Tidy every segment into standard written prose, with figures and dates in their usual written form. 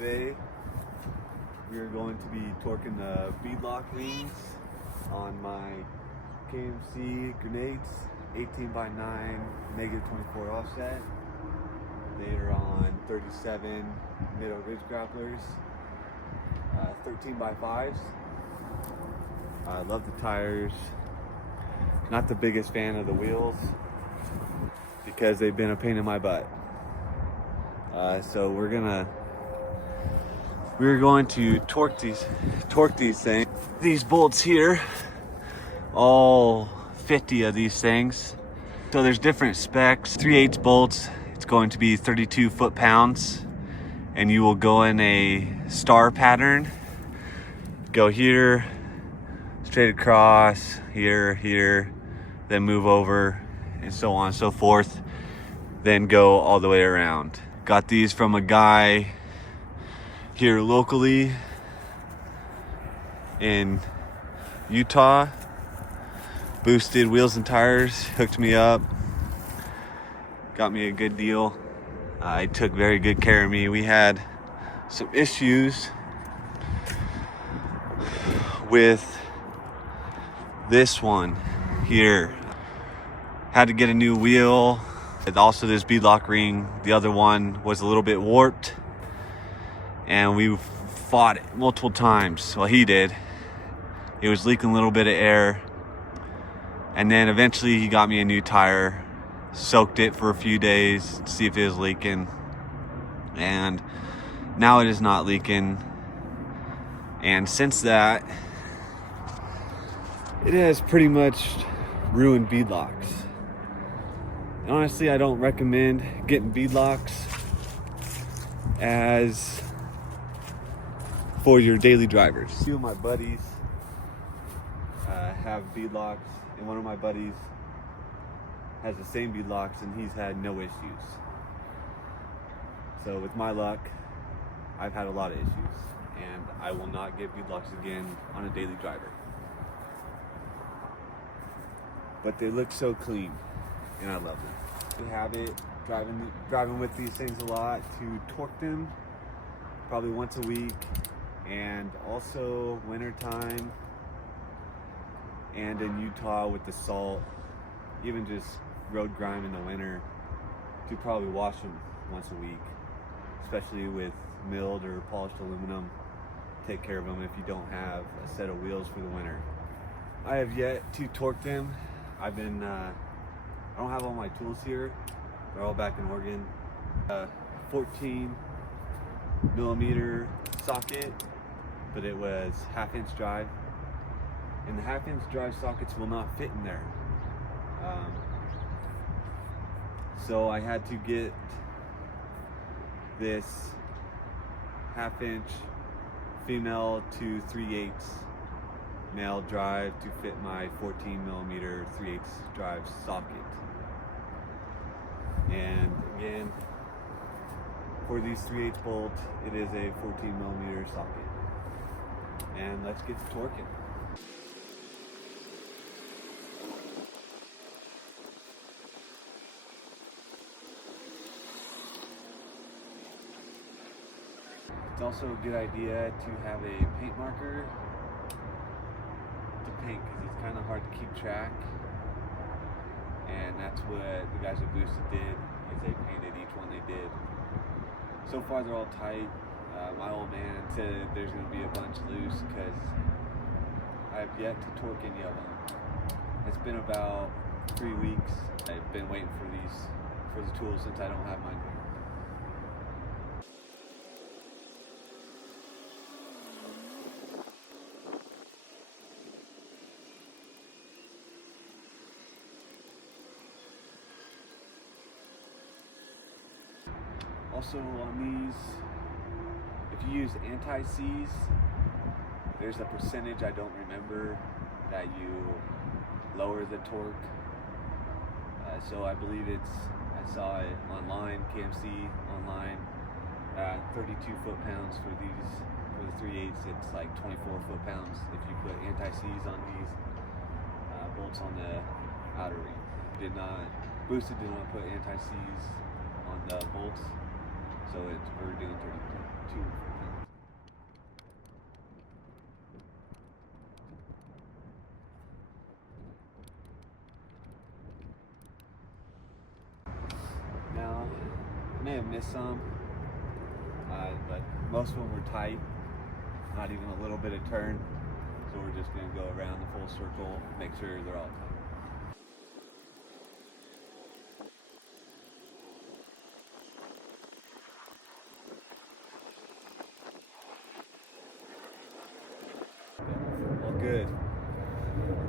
Today we are going to be torquing the beadlock rings on my KMC grenades 18x9 -24 offset. They are on 37 middle ridge grapplers, 13x5s. I love the tires. Not the biggest fan of the wheels because they've been a pain in my butt. So we're going to torque these things. These bolts here, all 50 of these things. So there's different specs. 3/8 bolts. It's going to be 32 foot-pounds, and you will go in a star pattern. Go here, straight across, here, then move over, and so on and so forth. Then go all the way around. Got these from a guy here locally in Utah. Boosted wheels and tires, hooked me up, got me a good deal. He took very good care of me. We had some issues with this one here. Had to get a new wheel. And also this beadlock ring, the other one was a little bit warped, and we fought it multiple times. Well, he did. It was leaking a little bit of air, and then eventually he got me a new tire, soaked it for a few days to see if it was leaking, and now it is not leaking. And since that, it has pretty much ruined beadlocks. Honestly, I don't recommend getting beadlocks as for your daily drivers. Two of my buddies have beadlocks, and one of my buddies has the same beadlocks, and he's had no issues. So with my luck, I've had a lot of issues, and I will not get beadlocks again on a daily driver. But they look so clean, and I love them. We have it, driving with these things a lot to torque them, probably once a week, and also winter time, and in Utah with the salt, even just road grime in the winter, to probably wash them once a week, especially with milled or polished aluminum. Take care of them if you don't have a set of wheels for the winter. I have yet to torque them. I don't have all my tools here. They're all back in Oregon. 14 millimeter socket, but it was 1/2 inch drive. And the 1/2 inch drive sockets will not fit in there. So I had to get this 1/2 inch female to 3/8 male drive to fit my 14 millimeter 3/8 drive socket. And again, for these 3/8 bolts, it is a 14 millimeter socket. And let's get to torquing. It's also a good idea to have a paint marker to paint, because it's kind of hard to keep track. And that's what the guys at Boosted did, is they painted each one they did. So far they're all tight. My old man said there's going to be a bunch loose because I have yet to torque any of them. It's been about 3 weeks. I've been waiting for the tools since I don't have mine. Also on these, if you use anti-seize, there's a percentage, I don't remember, that you lower the torque. So I believe I saw it online, KMC online, 32 foot-pounds for the 3/8. It's like 24 foot-pounds if you put anti-seize on these bolts on the outer ring. Boosted did not put anti-seize on the bolts. So we're doing 32. Now, I may have missed some, but most of them were tight, not even a little bit of turn. So we're just going to go around the full circle, make sure they're all tight. All good.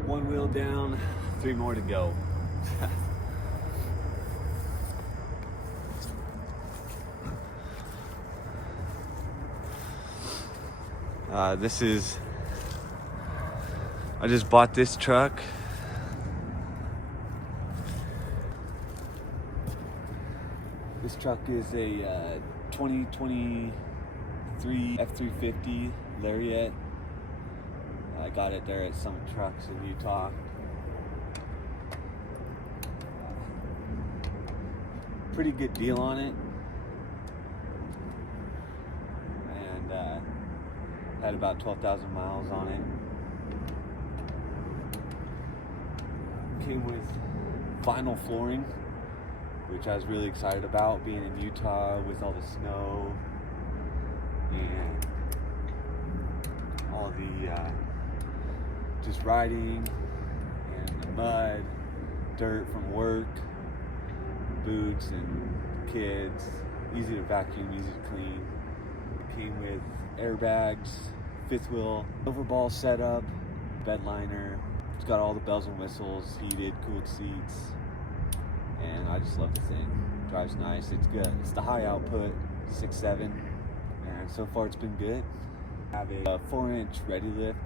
One wheel down, 3 more to go. I just bought this truck. This truck is a 2023 F-350 Lariat. I got it there at Summit Trucks in Utah. Pretty good deal on it. And had about 12,000 miles on it. Came with vinyl flooring, which I was really excited about, being in Utah with all the snow and all the just riding and the mud, dirt from work, boots and kids. Easy to vacuum, easy to clean. It came with airbags, 5th wheel, overball setup, bed liner. It's got all the bells and whistles, heated, cooled seats, and I just love the thing. Drives nice, it's good. It's the high output, 6.7, and so far it's been good. I have a 4-inch ready lift.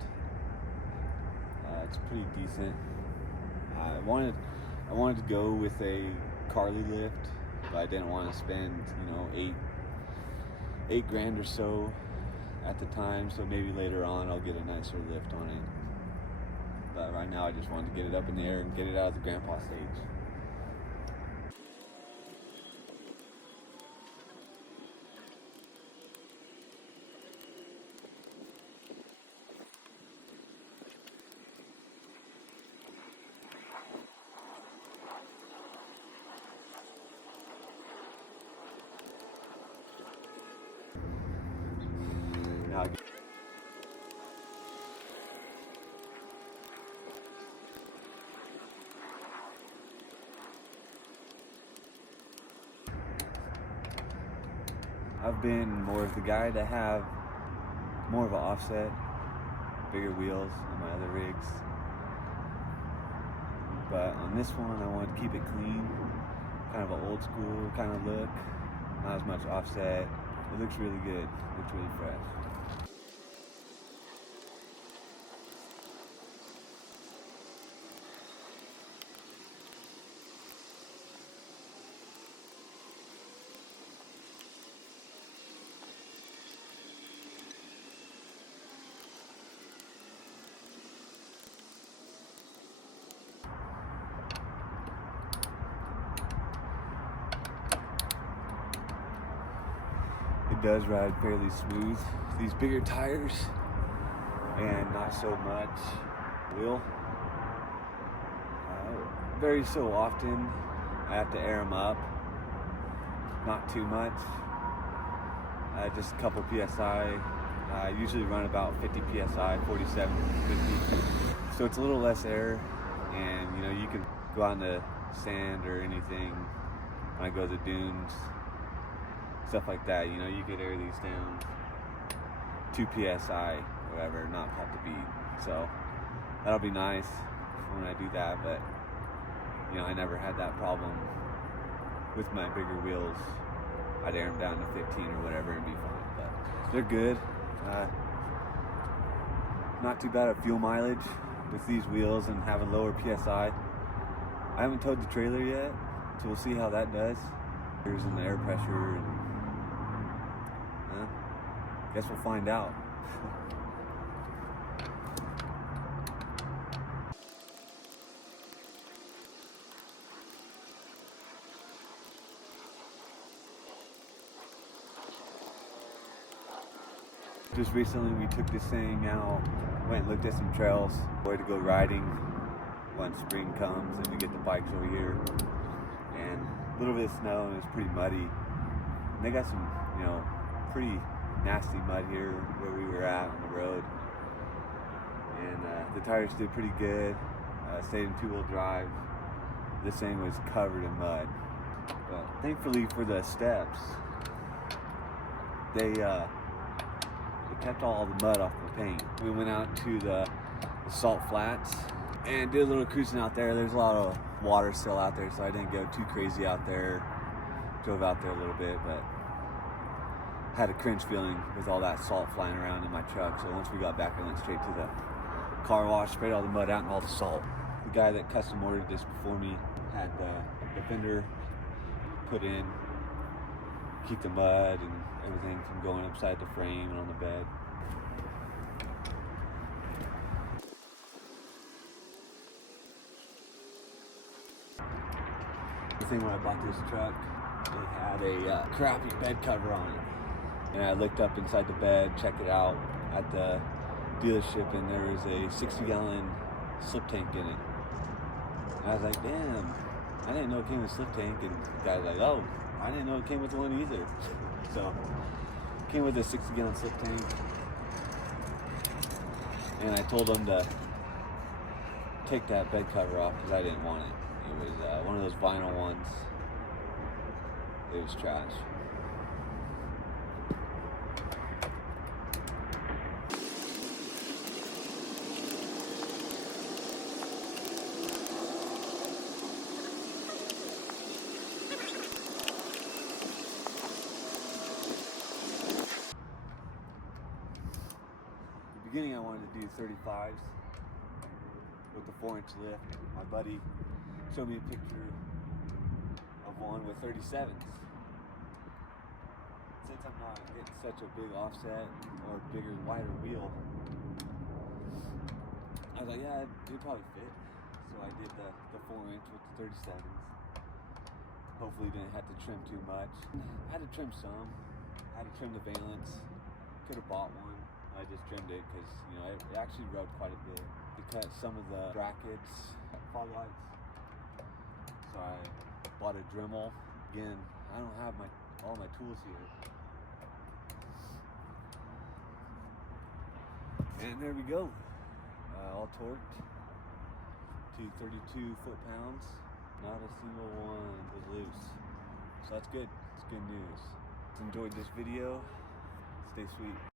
It's pretty decent. I wanted to go with a Carly lift, but I didn't want to spend, eight grand or so at the time. So maybe later on I'll get a nicer lift on it. But right now I just wanted to get it up in the air and get it out of the grandpa stage. Now, I've been more of the guy to have more of an offset, bigger wheels on my other rigs. But on this one, I wanted to keep it clean, kind of an old school kind of look, not as much offset. It looks really good, it looks really fresh. It does ride fairly smooth. These bigger tires and not so much wheel. Very so often I have to air them up. Not too much. Just a couple PSI. I usually run about 50 PSI, 47, 50. So it's a little less air, and you can go out in the sand or anything when I go to the dunes. Stuff like that, you could air these down 2 PSI, whatever, not pop the bead. So that'll be nice when I do that, but I never had that problem with my bigger wheels. I'd air them down to 15 or whatever and be fine, but they're good. Not too bad at fuel mileage with these wheels and having lower PSI. I haven't towed the trailer yet, so we'll see how that does. Here's in the air pressure, and guess we'll find out. Just recently we took this thing out, went and looked at some trails, where to go riding once spring comes and we get the bikes over here. And a little bit of snow and it's pretty muddy. And they got some, pretty nasty mud here where we were at on the road. And the tires did pretty good. Stayed in 2-wheel drive. This thing was covered in mud. But thankfully for the steps, they kept all the mud off the paint. We went out to the salt flats and did a little cruising out there. There's a lot of water still out there, so I didn't go too crazy out there. Drove out there a little bit, but had a cringe feeling with all that salt flying around in my truck. So once we got back, I went straight to the car wash, sprayed all the mud out and all the salt. The guy that custom ordered this before me had the fender put in, keep the mud and everything from going upside the frame and on the bed. The thing when I bought this truck, it had a crappy bed cover on it. And I looked up inside the bed, checked it out at the dealership, and there was a 60-gallon slip tank in it. And I was like, damn, I didn't know it came with a slip tank. And the guy's like, oh, I didn't know it came with one either. So, it came with a 60-gallon slip tank. And I told him to take that bed cover off because I didn't want it. It was one of those vinyl ones. It was trash. In the beginning I wanted to do 35s with the 4-inch lift. My buddy showed me a picture of one with 37s. Since I'm not getting such a big offset or bigger, wider wheel, I was like, yeah, it'd probably fit. So I did the 4-inch with the 37s. Hopefully didn't have to trim too much. I had to trim some. I had to trim the valence. Could have bought one. I just trimmed it because it actually rubbed quite a bit. It cut some of the brackets, fog lights. So I bought a Dremel. Again, I don't have all my tools here. And there we go. All torqued to 32 foot-pounds. Not a single one is loose. So that's good. It's good news. Enjoyed this video. Stay sweet.